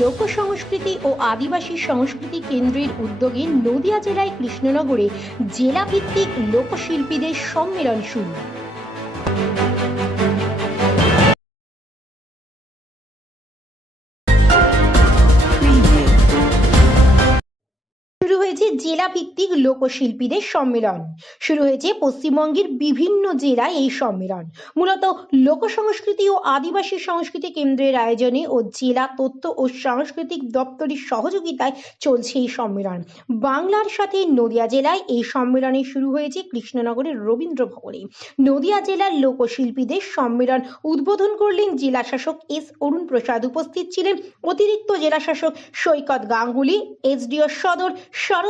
লোক সংস্কৃতি ও আদিবাসী সংস্কৃতি কেন্দ্রের উদ্যোগে নদিয়া জেলায় কৃষ্ণনগরে জেলাভিত্তিক লোকশিল্পীদের সম্মেলন শুরু। জেলা ভিত্তিক লোকশিল্পীদের সম্মেলন। শুরু হয়েছে পশ্চিমবঙ্গের বিভিন্ন জেলায় এই সম্মেলন। মূলত লোক সংস্কৃতি ও আদিবাসী সংস্কৃতি কেন্দ্রের আয়োজনে ও জেলা তথ্য ও সাংস্কৃতিক দপ্তরের সহযোগিতায় চলছে এই সম্মেলন। বাংলার সাথে নদিয়া জেলায় এই সম্মেলনে শুরু হয়েছে কৃষ্ণনগরের রবীন্দ্র ভবনে। নদিয়া জেলার লোকশিল্পীদের সম্মেলন উদ্বোধন করলেন জেলা শাসক এস অরুণ প্রসাদ উপস্থিত ছিলেন অতিরিক্ত জেলা শাসক সৈকত গাঙ্গুলি এসডিও সদর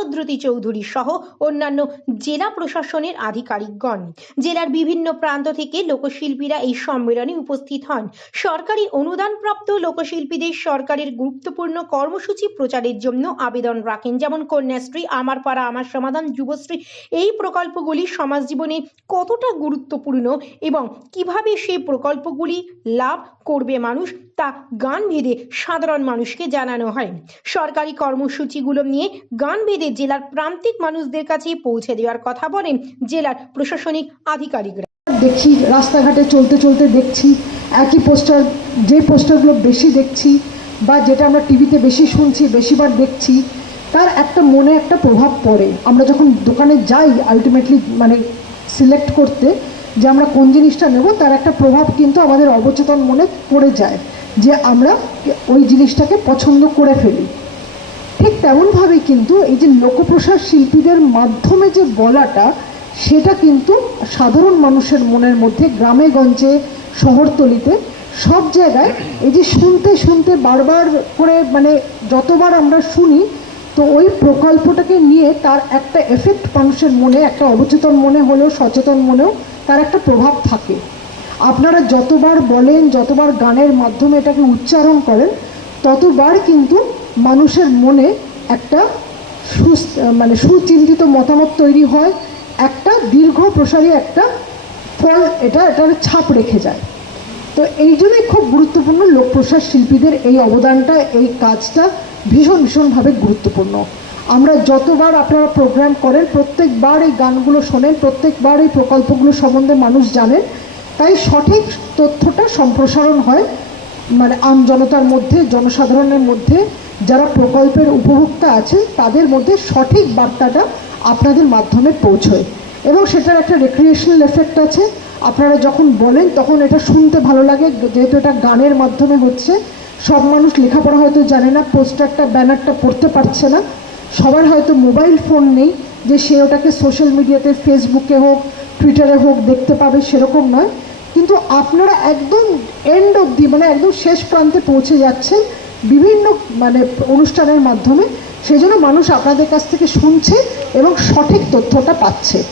শরদ্রতী চৌধুরী সহ অন্যান্য জেলা প্রশাসনের আধিকারিকগণ। জেলার বিভিন্ন প্রান্ত থেকে লোকশিল্পীরা এই সম্মেলনে উপস্থিত হন। সরকারি অনুদানপ্রাপ্ত লোকশিল্পীদের সরকারের গুরুত্বপূর্ণ কর্মসূচি প্রচারের জন্য আবেদন রাখেন। যেমন কন্যাশ্রী আমার পাড়া আমার সমাধান, যুবশ্রী, এই প্রকল্পগুলি সমাজ জীবনে কতটা গুরুত্বপূর্ণ এবং কীভাবে সেই প্রকল্পগুলি লাভ করবে মানুষ, তা গান ভেদে সাধারণ মানুষকে জানানো হয়। সরকারি কর্মসূচিগুলো নিয়ে গান ভেদে জেলার প্রান্তিক মানুষদের কাছে পৌঁছে দেওয়ার কথা বলেন জেলার প্রশাসনিক আধিকারিকরা। দেখি রাস্তাঘাটে চলতে চলতে দেখছি, একই পোস্টার, যে পোস্টারগুলো বেশি দেখছি বা যেটা আমরা টিভিতে বেশি শুনছি, বেশিবার দেখছি, তার একটা মনে একটা প্রভাব পড়ে। আমরা যখন দোকানে যাই আলটিমেটলি মানে সিলেক্ট করতে, যে আমরা কোন জিনিসটা নেব, তার একটা প্রভাব কিন্তু আমাদের অবচেতন মনে পড়ে যায়, যে আমরা ওই জিনিসটাকে পছন্দ করে ফেলি। ঠিক তেমনভাবে কিন্তু এই যে লোকপ্রসার শিল্পীদের মাধ্যমে যে বলাটা সেটা কিন্তু সাধারণ মানুষের মনের মধ্যে গ্রামে, গঞ্জে, শহরতলিতে সব জায়গায় এই যে শুনতে শুনতে বারবার করে মানে যতবার আমরা শুনি, তো ওই প্রকল্পটাকে নিয়ে তার একটা এফেক্ট মানুষের মনে, একটা অবচেতন মনে হলেও, সচেতন মনেও তার একটা প্রভাব থাকে। আপনারা যতবার বলেন, যতবার গানের মাধ্যমে এটাকে উচ্চারণ করেন, ততবার কিন্তু মানুষের মনে একটা সুস- মানে সুচিন্তিত মতামত তৈরি হয়, একটা দীর্ঘ প্রসারী একটা ফল, এটা এটার ছাপ রেখে যায়। তো এই জন্যই খুব গুরুত্বপূর্ণ লোকপ্রসার শিল্পীদের এই অবদানটা, এই কাজটা ভীষণ, ভীষণভাবে গুরুত্বপূর্ণ। আমরা যতবার আপনারা প্রোগ্রাম করেন, প্রত্যেকবার এই গানগুলো শোনেন, প্রত্যেকবার এই প্রকল্পগুলো সম্বন্ধে মানুষ জানেন, তাই সঠিক তথ্যটা সম্প্রসারণ হয় মানে আম জনতার মধ্যে, জনসাধারণের মধ্যে যারা প্রকল্পের উপভোক্তা আছে, তাদের মধ্যে সঠিক বার্তাটা আপনাদের মাধ্যমে পৌঁছয়। এবং সেটার একটা রেক্রিয়েশনাল এফেক্ট আছে। আপনারা যখন বলেন, তখন এটা শুনতে ভালো লাগে। যেহেতু এটা গানের মাধ্যমে হচ্ছে, সব মানুষ লেখাপড়া হয়তো জানে না, পোস্টারটা, ব্যানারটা পড়তে পারছে না। সবার হয়তো মোবাইল ফোন নেই যে সে ওটাকে সোশ্যাল মিডিয়াতে ফেসবুকে হোক টুইটারে হোক, দেখতে পাবে, সেরকম নয়। কিন্তু আপনারা একদম এন্ড অবধি মানে একদম শেষ প্রান্তে পৌঁছে যাচ্ছেন। বিভিন্ন মানে অনুষ্ঠানের মাধ্যমে সেই জন্য মানুষ আপনাদের কাছ থেকে শুনছে এবং সঠিক তথ্যটা পাচ্ছে।